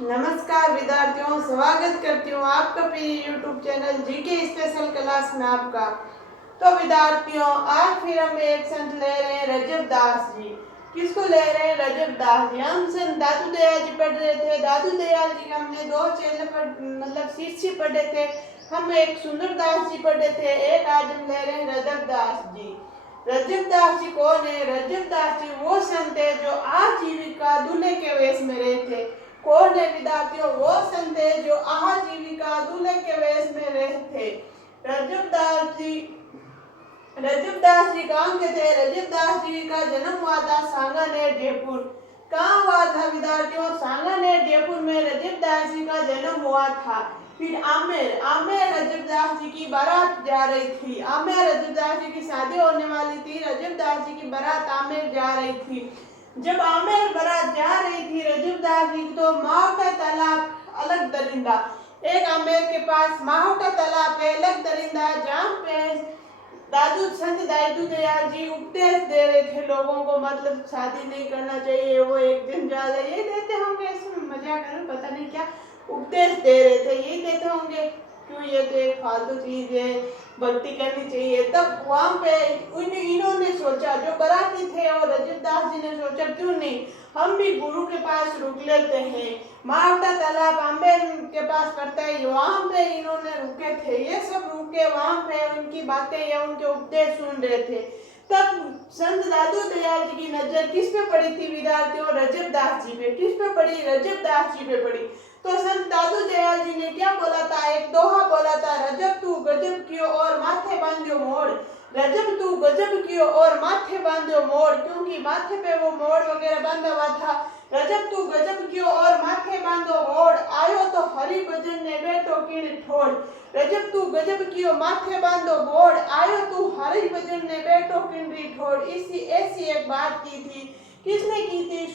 नमस्कार विद्यार्थियों, स्वागत करती हूँ आपका प्रिय YouTube channel GK special class में आपका। तो विद्यार्थियों, आज फिर हम एक संत ले रहे हैं रजब दास जी। किसको ले रहे हैं? रजब दास जी। हम संत दादू दयाल जी पढ़ रहे थे। दादू दयाल जी के हमने दो चेले मतलब शिष्य पढ़े थे। हम एक सुंदर दास जी पढ़े थे, एक आज हम ले रहे हैं रजब दास जी। रजब दास जी कौन है? रजब दास जी वो संत है जो आजीविका दूल्हे के वेश में रहे थे। कौन है विद्यार्थियों? वो संत है जो आजीविका दूल्हे के वेश में रहे थे। रजब दास जी कहाँ के थे? रजब दास जी का जन्म हुआ था सांगानेर जयपुर। कहाँ हुआ था विद्यार्थियों? सांगानेर जयपुर में रजब दास जी का जन्म हुआ था। फिर आमेर रजब दास जी की बारात जा रही थी। आमेर रजब दास जी की शादी होने वाली थी। रजब दास जी की बारात आमेर जा रही थी। जब आमेर बारात जा रही थी रजब दास जी तो माहौटा तालाब अलग दरिंदा, एक आमेर के पास माहौटा तालाब है अलग दरिंदा, जहाँ पे संत दादू दयाल जी उपदेश दे रहे थे लोगों को, मतलब शादी नहीं करना चाहिए, वो एक जंजाल है, ये देते होंगे, इसमें मजाक है, पता नहीं क्या उपदेश दे रहे थे, यही देते होंगे। क्यों, ये तो एक फालतू चीज है, भक्ति करनी चाहिए। तब वहां पे इन्होंने सोचा, जो बराती थे और रजब दास जी ने सोचा क्यों नहीं हम भी गुरु के पास रुक लेते हैं। मावटा तालाब आम्बेर के पास पड़ता है, वहां पे इन्होंने रुके थे। ये सब रुके वहां पे उनकी बातें या उनके उपदेश सुन रहे थे। तब संत दादू दयाल जी की नजर किस पे पड़ी थी विद्यार्थियों? रजब दास जी पे। किस पे पड़ी? रजब दास जी पे पड़ी। तो संत दादू दयाल जी ने क्या बोला था? एक दोहा बोला था, रजब तू गजब कियो और माथे बांधियो मोड़। रजब तू गजब कियो और माथे बांधियो मोड़, क्योंकि माथे पे वो मोड़ वगैरह बांधा हुआ था। रजब तू गजब कियो और माथे बांधो मोड़, आयो तो हरि भजन ने बैठो किण ठोड़। रजब तू गजब कियो माथे बांधो मोड़, आयो तू हरि भजन ने बैठो किण ठोड़। इसी ऐसी एक बात की थी। किसने की थी?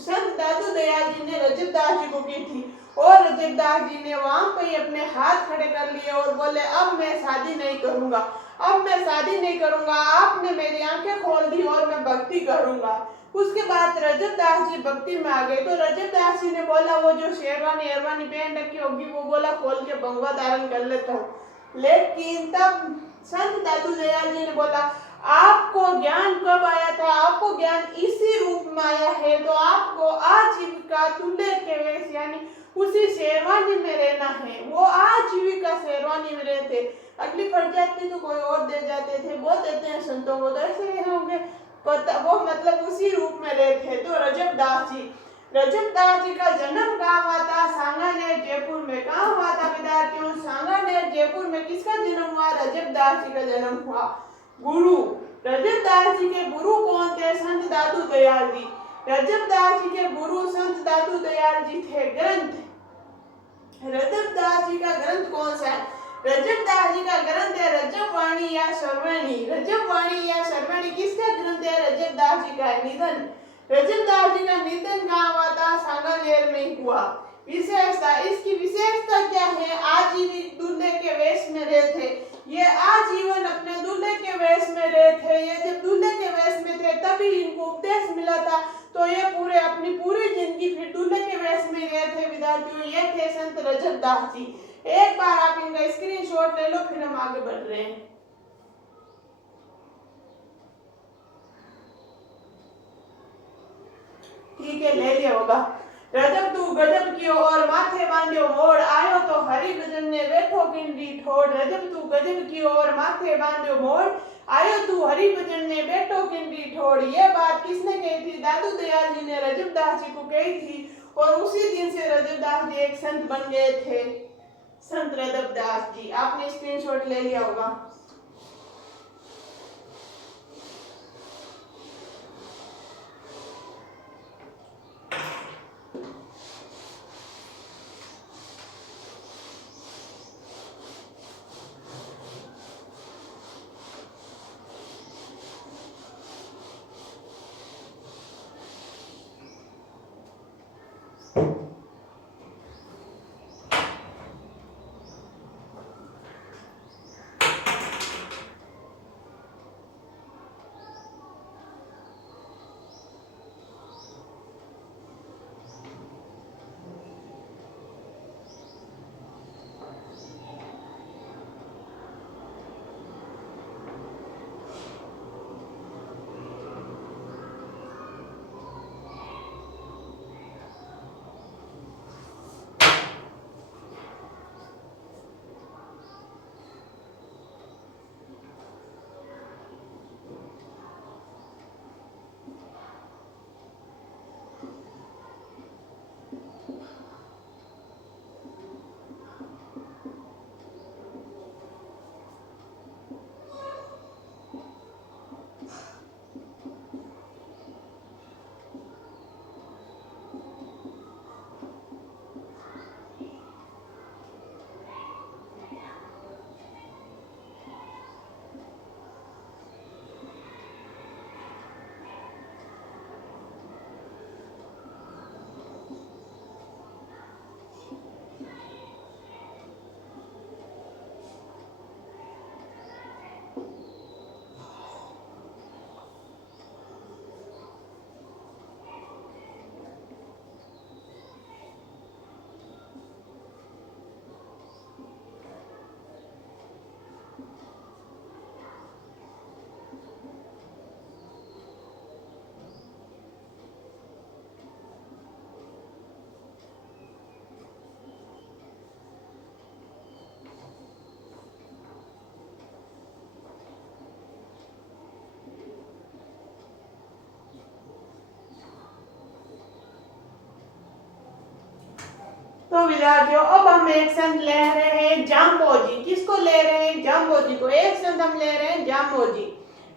संत दादू दयाल जी ने रजब दास जी को की थी। और रजब दास जी ने वहां पर अपने हाथ खड़े कर लिए और बोले, अब मैं शादी नहीं करूंगा, अब मैं शादी नहीं करूंगा, आपने मेरी आंखें खोल दी और मैं भक्ति करूंगा। उसके बाद रजब दास जी भक्ति में आ गए। तो रजब दास जी ने बोला, वो जो शेरवानी अरवानी पहन रखी होगी, वो बोला खोल के भगवा धारण कर लेता हूँ। लेकिन तब संत दादू दयाल जी ने बोला, आपको ज्ञान कब आया था? आपको ज्ञान इसी रूप में आया है, तो आपको आजीविका दूल्हे के वेश यानी उसी शेरवानी में रहना है। वो आजीविका शेरवानी में रहते, अगली पड़ जाती तो कोई और दे जाते थे, वो देते हैं संतों को, तो ऐसे रहे होंगे, पता वो मतलब उसी रूप में रहते। तो रजब दास जी का जन्म कहाँ हुआ था? सांगानेर जयपुर में। कहाँ हुआ था विद्यार्थियों? सांगानेर जयपुर में। किसका जन्म हुआ? रजब दास जी का जन्म हुआ। गुरु, रजब दास जी के गुरु कौन थे? संत दादू दयाल जी। रजब दास जी के गुरु संत दादू दयाल जी थे। ग्रंथ, रजब दास जी का ग्रंथ कौन सा है? रजब दास जी का ग्रंथ है रजब वाणी या सर्वणी। रजब वाणी या सर्वणी किसका ग्रंथ है? रजब दास जी का निधन। रजब दास जी का निधन कहाँ हुआ था? सांगानेर में हुआ। विशेषता, इसकी विशेषता क्या है? आजीवन दूल्हे के वेश में रहे थे। ये आजीवन अपने दूल्हे के वेश में रहे थे। ये जब दूल्हे के वेश में थे तभी इनको उपदेश मिला था, तो ये अपनी पूरी जिंदगी फिर दूल्हे के वेश में रहे थे विद्यार्थियों। ये थे संत रजब दास जी। एक बार आप इनका स्क्रीनशॉट ले लो, फिर हम आगे बढ़ रहे हैं। ठीक है, ले लिया होगा। रजब तू गजब कियो और माथे बांधियो मोड़, आयो तो हरि भजन ने बैठो किंडी ठोड़। रजब तू गजब कियो और माथे बांधियो मोड़, आयो तू हरि भजन ने बैठो किंडी ठोड़। ये बात किसने कही थी? दादू दयाल जी ने रजब दास जी को कही थी, और उसी दिन से रजब दास जी एक संत बन गए थे, संत रजब दास जी। आपने स्क्रीनशॉट ले लिया होगा। तो विद्यार्थियों अब हम एक संत ले रहे हैं जाम्बोजी। किसको ले रहे हैं? जाम्बोजी को। एक संत हम ले रहे हैं जाम्बोजी।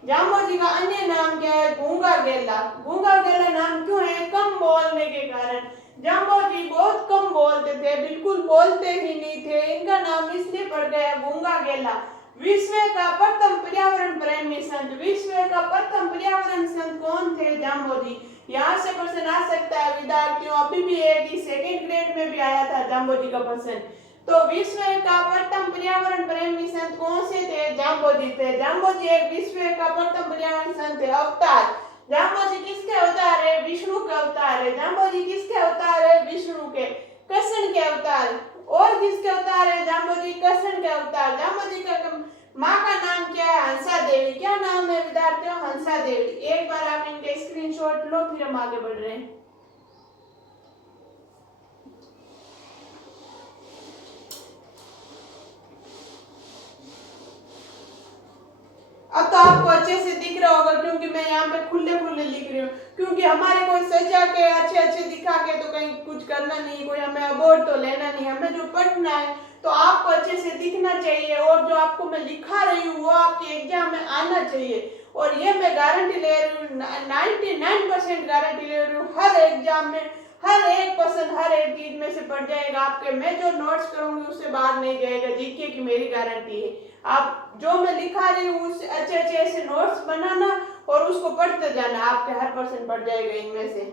जाम्बोजी का अन्य नाम क्या है? गूंगा गेला। गूंगा गेला नाम क्यों है? कम बोलने के कारण। जाम्बोजी बहुत कम बोलते थे, बिल्कुल बोलते ही नहीं थे, इनका नाम इसलिए पड़ गया गूंगा गेला। विश्व का प्रथम पर्यावरण प्रेमी संत। विश्व का प्रथम पर्यावरण संत कौन थे? जाम्बोजी। यहाँ से प्रश्न आ सकता है विद्यार्थियों, अभी भी एक ही सेकेंड ग्रेड में भी आया था जाम्बोजी का प्रश्न। तो विश्व का प्रथम पर्यावरण प्रेमी संत कौन से थे? जाम्बोजी थे। जाम्बोजी एक विश्व का प्रथम पर्यावरण संत है। अवतार। जाम्बोजी किसके अवतार है? विष्णु के अवतार है। जाम्बोजी किसके अवतार है? विष्णु के। कृष्ण के अवतार। और किसके अवतार है? जाम्बोजी कृष्ण के अवतार। जाम्बोजी का माँ का नाम क्या है? हंसा देवी। क्या नाम है विद्यार्थियों? हंसा देवी। एक बार आप इनके स्क्रीनशॉट लो, फिर हम आगे बढ़ रहे हैं। अब तो आपको अच्छे से दिख रहा होगा, क्योंकि मैं यहाँ पे खुले खुले लिख रही हूँ, क्योंकि हमारे कोई सजा के अच्छे अच्छे दिखा के तो कहीं कुछ करना नहीं, कोई हमें अवार्ड तो लेना नहीं, हमें जो पढ़ना है तो आपको अच्छे से दिखना चाहिए, और जो आपको मैं लिखा रही हूँ वो आपके एग्जाम में आना चाहिए। और ये मैं गारंटी ले रही हूँ, 99% गारंटी ले रही हूँ, हर एग्जाम में हर एक क्वेश्चन हर एक चीज में से पढ़ जाएगा आपके। मैं जो नोट्स करूंगी उससे बाहर नहीं जाएगा, जीके की मेरी गारंटी है। आप जो मैं लिखा रही हूँ उससे अच्छे अच्छे ऐसे नोट्स बनाना और उसको पढ़ते जाना, आपके हर पर्सन पढ़ जाएगा इनमें से।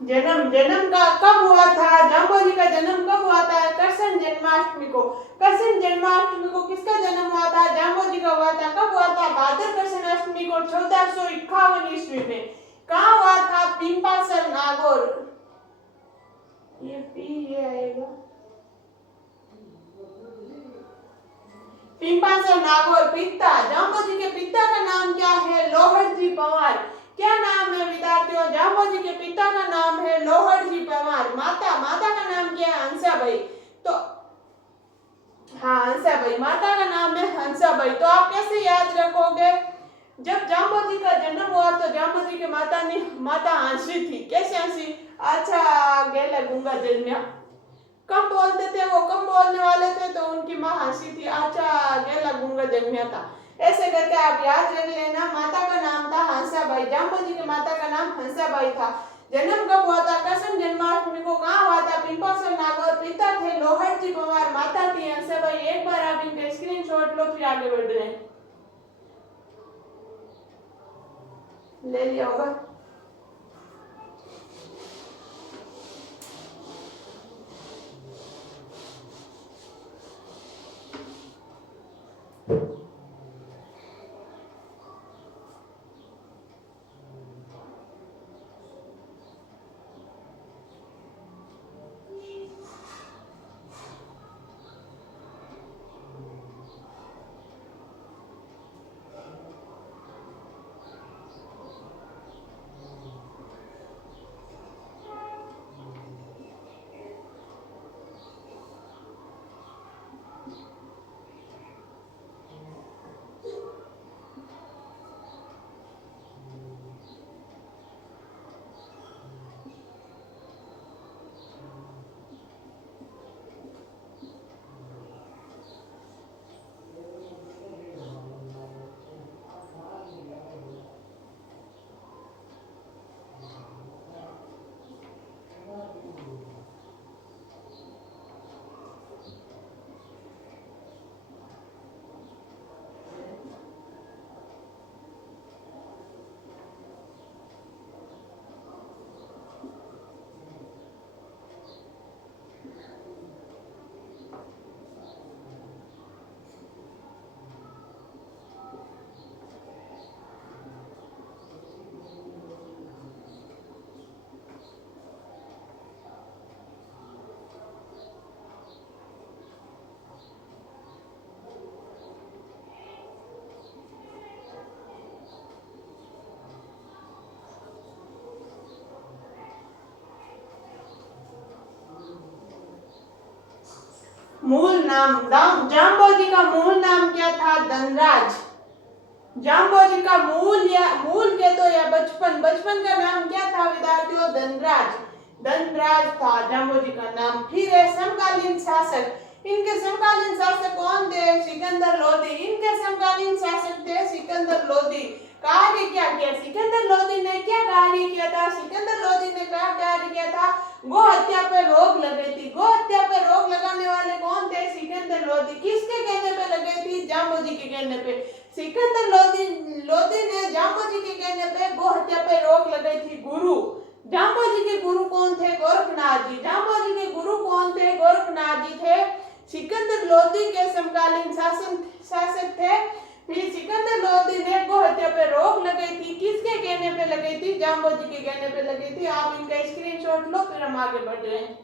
जन्म का कब हुआ था? जाम्बोजी का जन्म कब हुआ था? कृष्ण जन्माष्टमी को। कृष्ण जन्माष्टमी को किसका जन्म हुआ था? जाम्बोजी का हुआ था। कब हुआ था? भाद्र कृष्ण अष्टमी को 1451 ईस्वी में। कहाँ हुआ था? पिंपासर नागौर। ये आएगा पिंपासर नागौर। पिता, जाम्बोजी के पिता का नाम क्या है? लोहड़जी पंवार। क्या नाम है विद्यार्थियों? जाम्बोजी के पिता का नाम है लोहड़जी पंवार। माता का नाम क्या है? हंसाबाई। तो हाँ, हंसाबाई, माता का नाम है हंसाबाई। तो आप कैसे याद रखोगे? जब जाम्बोजी का जन्म हुआ तो जाम्बोजी के माता हंसी थी। कैसे हंसी? अच्छा गेला गूंगा जन्या। कम बोलते थे वो, कम बोलने वाले थे, तो उनकी माँ हंसी थी। अच्छा गेला गूंगा जन्या था। ऐसे करके आप याद रख लेना। माता का नाम था हंसाबाई। जाम्बोजी की माता का नाम हंसाबाई था। जन्म कब हुआ था? कृष्ण जन्माष्टमी को। कहाँ हुआ था? पिंपासर नागौर। पिता थे लोहड़जी पंवार, माता थी हंसाबाई। एक बार आप इनके स्क्रीनशॉट लो, फिर आगे बढ़ रहे हैं। ले लिया होगा। मूल नाम, जाम्बोजी का मूल नाम क्या था? धनराज। जाम्बोजी का मूल के तो या बचपन का नाम क्या था विद्यार्थियों? धनराज। धनराज था जाम्बोजी का नाम। फिर है समकालीन शासक। इनके समकालीन शासक कौन थे? सिकंदर लोदी। इनके समकालीन शासक थे सिकंदर लोदी। कार्य क्या किया सिकंदर लोदी ने? क्या कार्य किया था? सिकंदर लोदी ने क्या कार्य किया था? गो हत्या पर रोक लगाई थी। गो हत्या पर रोक लगाने वाले कौन थे? सिकंदर लोदी। किसके कहने पे लगाई थी? जाम्बोजी के कहने पे। सिकंदर लोदी ने जाम्बोजी के कहने पे गो हत्या पर रोक लगाई थी। गुरु, जाम्बोजी के गुरु कौन थे? गोरखनाथ जी। जाम्बोजी के गुरु कौन थे? गोरखनाथ जी थे। सिकंदर लोदी के समकालीन शासक थे। फिर सिकंदर लोदी ने गो हत्या पे रोक लगाई थी। किसके कहने पे लगाई थी? जाम्बोजी के कहने पे लगाई थी। आप इनका स्क्रीनशॉट लो, फिर हम आगे बढ़ रहे हैं।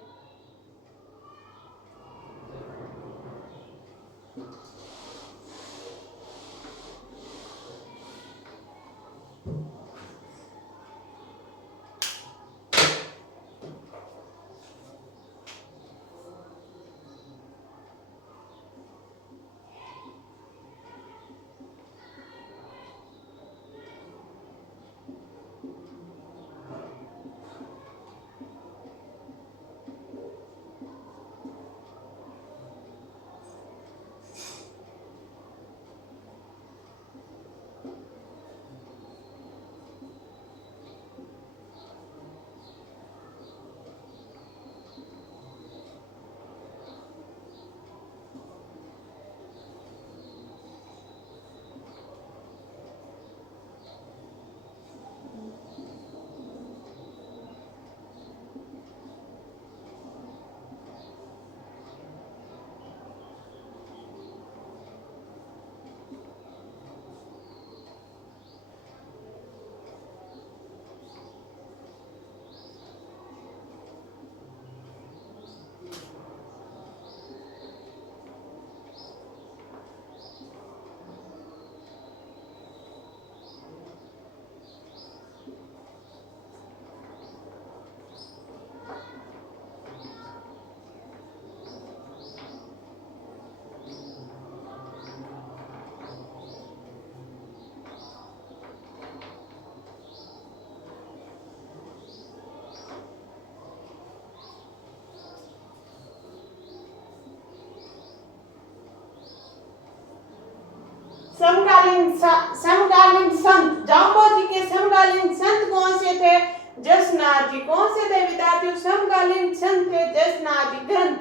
समकालीन संत, जाम्बोजी के समकालीन संत कौन से थे? जसनाथ जी। कौन से थे विद्यार्थियों? समकालीन संत थे जसनाथ जी। ग्रंथ,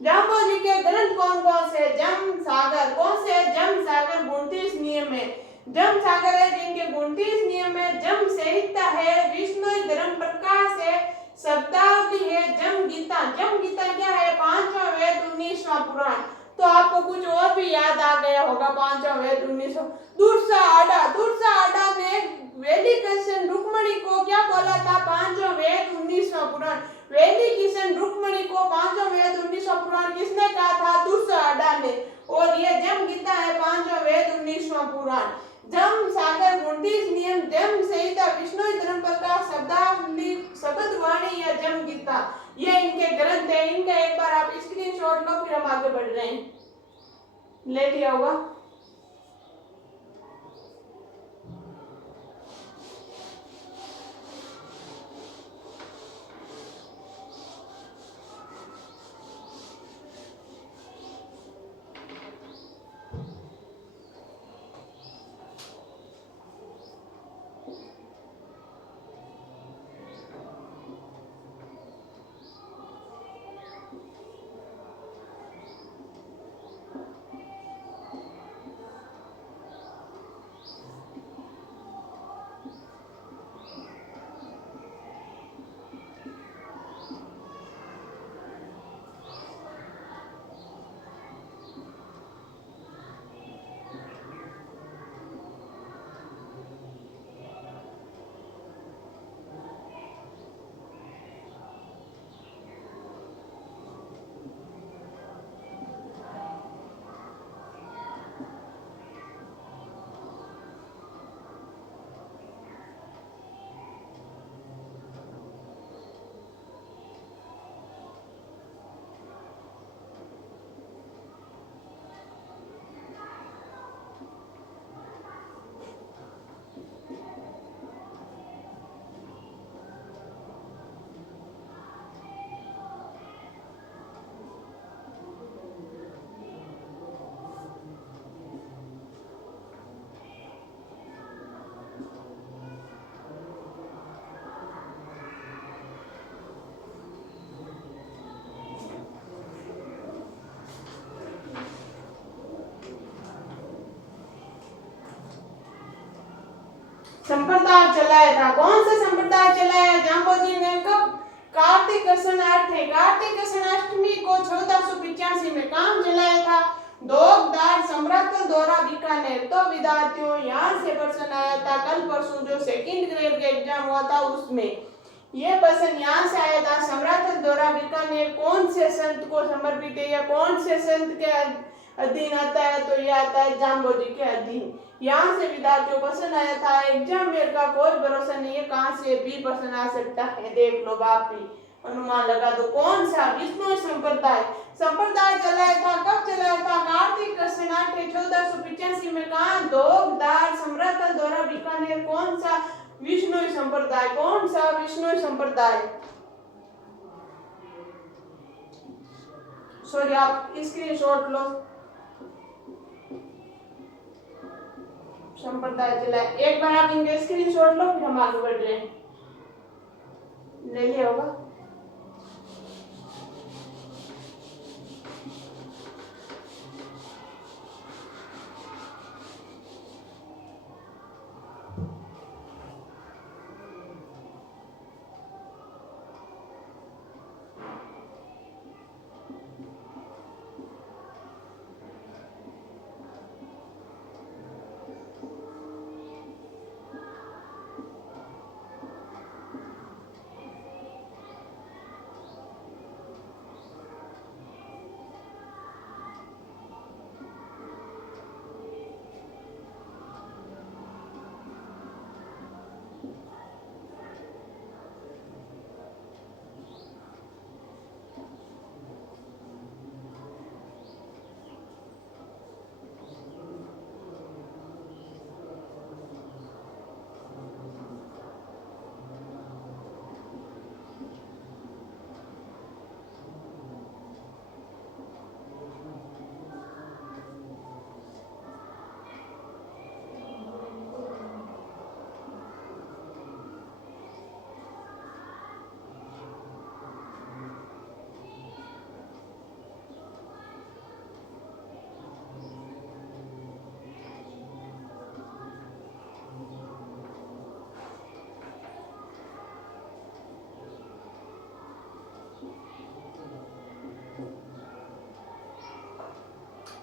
जाम्बोजी के ग्रंथ कौन कौन से? जम सागर। कौन से? जम सागर 29 नियम है। जम सागर है जिनके 29 नियम है। जम संहिता है, विष्णु धर्म प्रकाश है, शब्दावली है, जम गीता। जम गीता क्या है? पांचवा वेद 19वां पुराण। तो आपको कुछ और भी याद आ गया होगा। पांचवा वेद 19। दूरसा आडा ने वैदिक किशन रुक्मणी को क्या बोला था? पांचवा वेद 19वां पुराण। वैदिक किशन रुक्मणी को पांचवा वेद 19वां पुराण किसने कहा था? दूरसा आडा ने। और ये जम गीता है पांचवा वेद 19वां पुराण। जम सागर 29 नियम, जम संहिता, विष्णु धर्म प्रकाश, शब्दावली, शब्द वाणी या जम गीता, ये इनके ग्रंथ है। इनका एक बार आप स्क्रीनशॉट लो, फिर हम आगे बढ़ रहे हैं। ले लिया होगा। संप्रदाय चलाया था। कौन सा संप्रदाय चलाया जाम्बोजी ने? कब? कार्तिक अष्टमी को 1485 में काम चलाया था। दोगदार सम्राट द्वारा बीकानेर। तो विद्यार्थियों यहाँ से प्रश्न आया था कल परसों जो सेकंड ग्रेड का एग्जाम हुआ था उसमें ये प्रश्न यहाँ से आया था। सम्राट द्वारा बीकानेर कौन से संत को समर्पित है या कौन से संत के अधीन आता है? तो यह आता है जाम्बोजी के अधीन। यहाँ से विद्यार्थियों को प्रश्न आया था। एग्जाम में का कोई भरोसा नहीं है, कहाँ से भी प्रश्न आ सकता है। देख लो बाप भी अनुमान लगा दो। कौन सा? विष्णु संप्रदाय। संप्रदाय चलाया था। कब चलाया था? कार्तिक कृष्ण 1485 में। कहा? दोगदार सम्राट द्वारा बीकानेर। कौन सा? विष्णु संप्रदाय। कौन सा? विष्णु संप्रदाय। सॉरी, आप स्क्रीनशॉट लो। संप्रदाय चलाए, एक बार आप इनके स्क्रीनशॉट लो फिर हम आगे बढ़ रहे हैं। ले लिया होगा।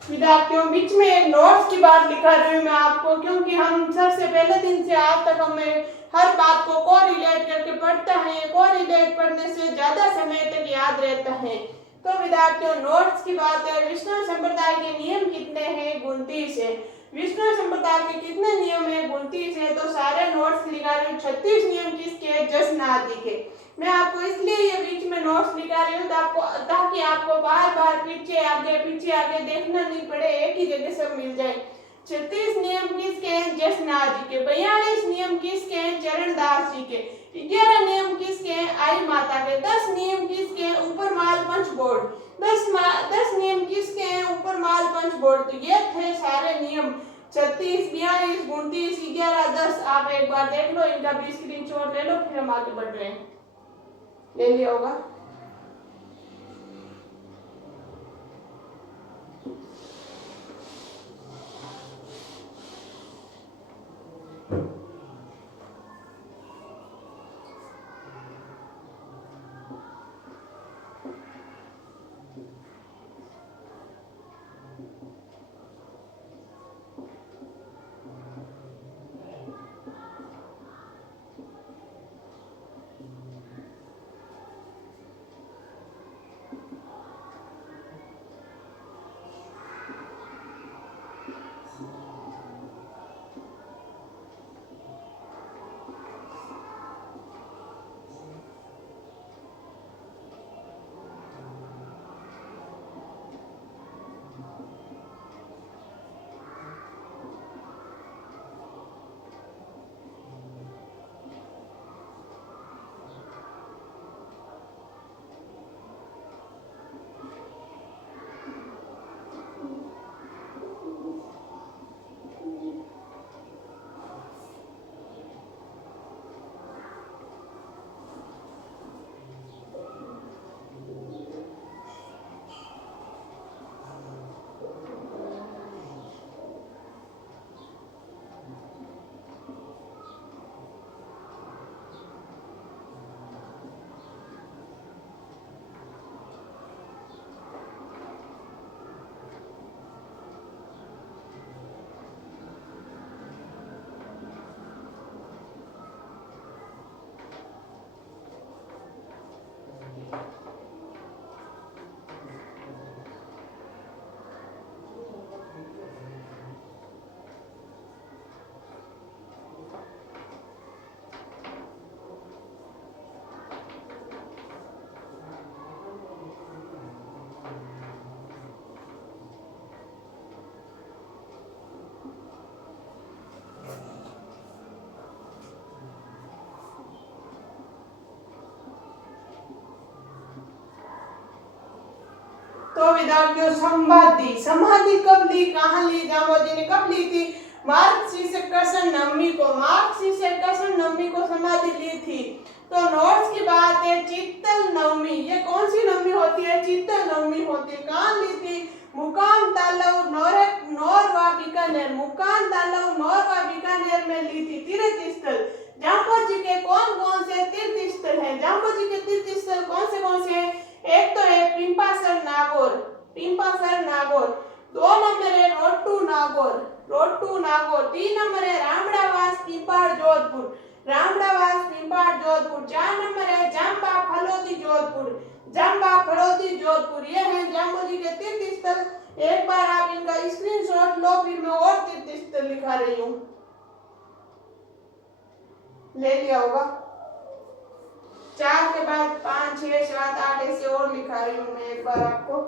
विद्यार्थियों बीच में एक नोट्स की बात लिखा रही हूँ मैं आपको, क्योंकि हम सबसे पहले दिन से आज तक हमें हर बात को कोरिलेट करके पढ़ते हैं। कोरिलेट पढ़ने से ज्यादा समय तक याद रहता है। तो विद्यार्थियों नोट्स की बात है। विष्णु संप्रदाय के नियम कितने हैं? 29 है। विष्णु संप्रदाय के कितने नियम है? 29 है। तो सारे नोट्स लिखा रही हूँ। 36 नियम किसके? जश्न आदि के। मैं आपको इसलिए ये बीच में नोट्स लिखा रही हूँ ताकि आपको बार बार पीछे आगे देखना नहीं पड़े, एक ही जगह सब मिल जाए। 36 नियम किसके हैं? जसनाथ जी के। 42 नियम किसके हैं? चरणदास जी के। 11 नियम किसके हैं? आई माता के। 10 नियम किसके हैं? ऊपर माल पंच बोर्ड। 10 नियम किसके हैं? ऊपर माल पंच बोर्ड। तो ये थे सारे नियम। 36, 42, 29, 11, 10। आप एक बार देख लो, इनका भी स्क्रीनशॉट ले लो फिर हम आगे बढ़ रहे हैं। ले लिया होगा। तो विद्यार्थियों समाधि, समाधि कब ली, कहाँ ली, जांबोजी ने कब ली थी? मार्गशीर्ष से कृष्ण नवमी को, मार्गशीर्ष से कृष्ण नवमी को समाधि ली थी। तो नोट्स की बात है चित्तल नवमी, ये कौन सी नवमी होती है? चित्तल नवमी होती है। कहाँ ली थी? मुकाम तालाब नौरवा बीकानेर, मुकाम तालाब नौरवा बीकानेर में ली थी। तीर्थ स्थल जांबोजी के कौन कौन से तीर्थ स्थल हैं? जांबोजी के तीर्थ स्थल कौन से हैं? एक तो है पिंपासर नागौर, पिंपासर नागौर। 2 नंबर है रोटू नागौर, रोटू नागौर। 3 नंबर है रामड़ावास पिंपाड़ जोधपुर, रामड़ावास पिंपाड़ जोधपुर। 4 नंबर है जांबा फलोदी जोधपुर, जांबा फलोदी जोधपुर। ये हैं जांबोजी के तीर्थ स्थल। एक बार आप इनका स्क्रीनशॉट लो, फिर मैं और तीर्थ स्थल लिखा रही हूँ। ले लिया होगा। 4 के बाद 5, 6, 7, 8 ऐसे और लिखा रही हूँ मैं एक बार आपको।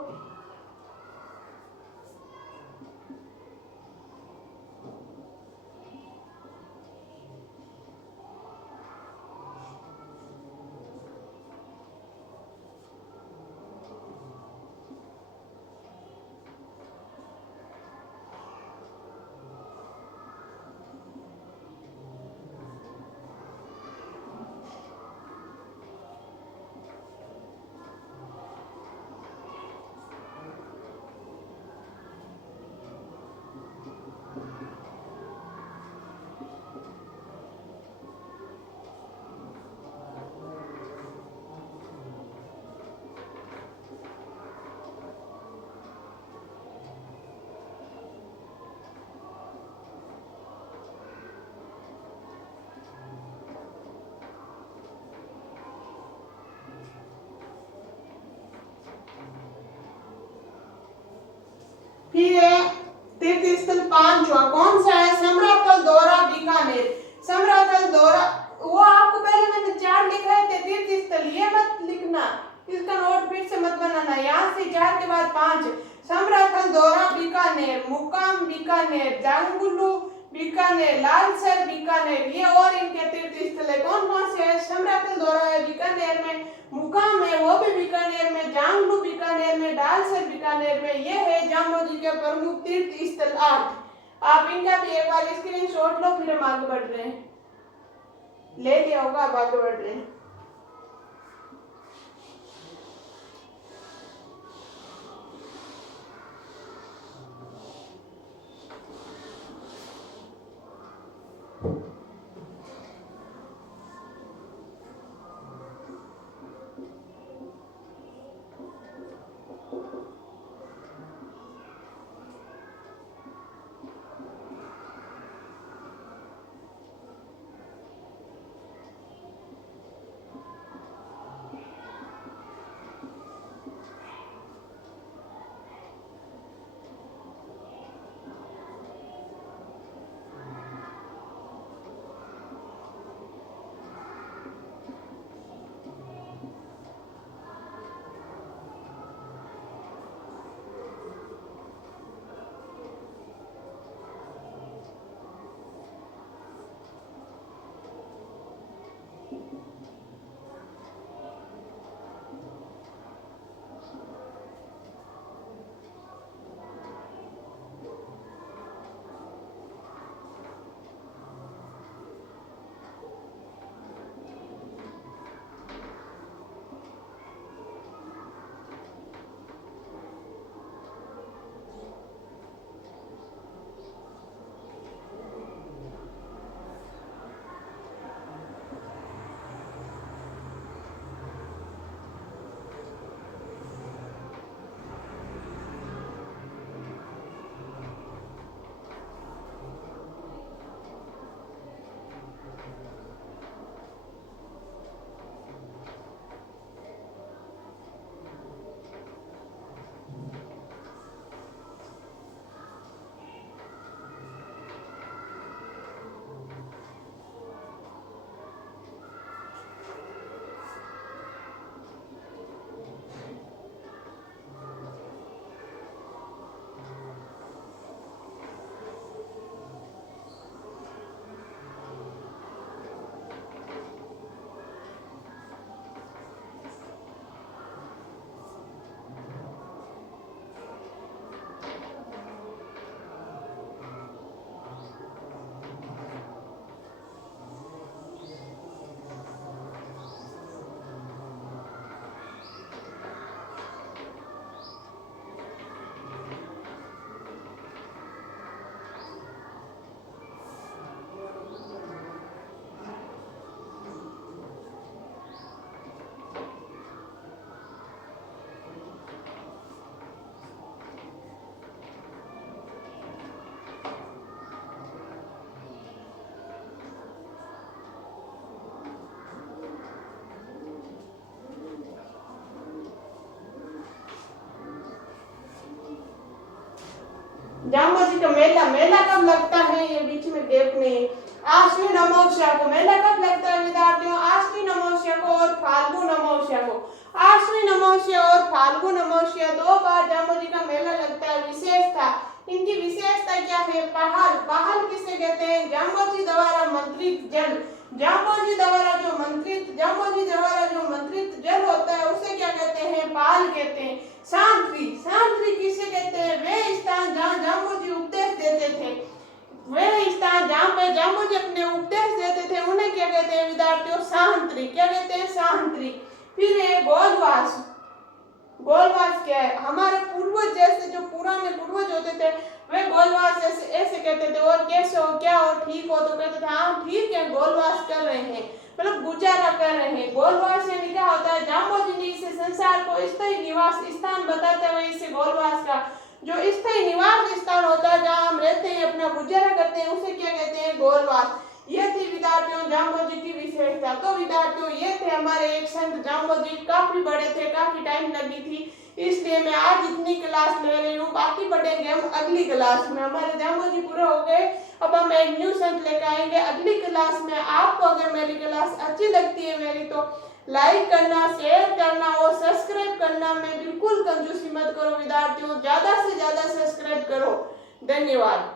फिर तीर्थ स्थल 5वां कौन सा है? समरातल दौरा बीकानेर, समरातल दौरा। वो आपको पहले मैंने 4 लिखाए थे तीर्थ स्थल, ये मत लिखना, इसका नोट फिर से मत बनाना। यहाँ से 4 के बाद 5, समरातल दौरा बीकानेर, मुकाम बीकानेर, जांगुलू बीकानेर, लालसर बीकानेर। ये और इनके तीर्थ स्थल है। कौन कौन से है? समरातल दौरा है बीकानेर में, मुकाम है वो भी बीकानेर में, जांगलू बीकानेर में, डालसर बीकानेर में। ये है जांबोजी के प्रमुख तीर्थ स्थल 8। आप इनका भी एक बार स्क्रीनशॉट लो, फिर हम आगे बढ़ रहे हैं। ले लिया होगा, अब आगे बढ़ रहे हैं। जाम्बो जी का मेला, मेला कब लगता है, ये बीच में गैप नहीं। आश्विन अमावस्या को, मेला कब लगता है विद्यार्थियों, आश्विन अमावस्या को और फाल्गुन अमावस्या को। आश्विन अमावस्या और फाल्गुन अमावस्या 2 बार जाम्बो जी का मेला लगता है। विशेषता, इनकी विशेषता क्या है, पहाड़, पहाड़ किसे कहते हैं, जाम्बो जी द्वारा मंत्रित जल, जाम्बो जी द्वारा जो मंत्रित, जाम्बो जी द्वारा जो मंत्रित जल होता है उसे क्या कहते हैं, पाल कहते हैं। सांत्रि, सांत्रि किसे कहते हैं, वे स्थान जहाँ जाम्बो जी उपदेश देते थे, वे स्थान जहाँ पे जाम्बो जी अपने उपदेश देते थे उन्हें क्या कहते हैं विद्यार्थियों, सांत्रि, क्या कहते हैं, सांत्रि। फिर है गोलवास, गोलवास क्या है, हमारे पूर्वज जैसे जो पुराने पूर्वज होते थे वे गोलवास ऐसे ऐसे कहते थे, और कैसे हो, क्या हो, ठीक हो, तो कहते थे हाँ ठीक है, गोलवास कर रहे हैं, मतलब गुजारा कर रहे हैं। गोलवास यानी क्या होता है, जाम्बो जी ने इसे संसार को स्थायी निवास स्थान बताते हुए इसे गोलवास का, जो स्थायी निवास स्थान होता है जहाँ हम रहते हैं, अपना गुजारा करते हैं, उसे क्या कहते हैं, गोलवास। ये थी विद्यार्थियों जाम्बो जी की विशेषता। तो विद्यार्थियों ये थे हमारे एक संत जाम्बो जी, काफी बड़े थे, काफी टाइम लगी थी, इसलिए मैं आज इतनी क्लास ले रही हूँ, बाकी पढ़ेंगे हम अगली क्लास में। हमारे जाम्बो जी पूरे हो गए, अब हम एक न्यू संत लेकर आएंगे अगली क्लास में। आपको अगर मेरी क्लास अच्छी लगती है मेरी, तो लाइक करना, शेयर करना और सब्सक्राइब करना में बिल्कुल कंजूसी मत करो विद्यार्थियों, ज्यादा से ज्यादा सब्सक्राइब करो। धन्यवाद।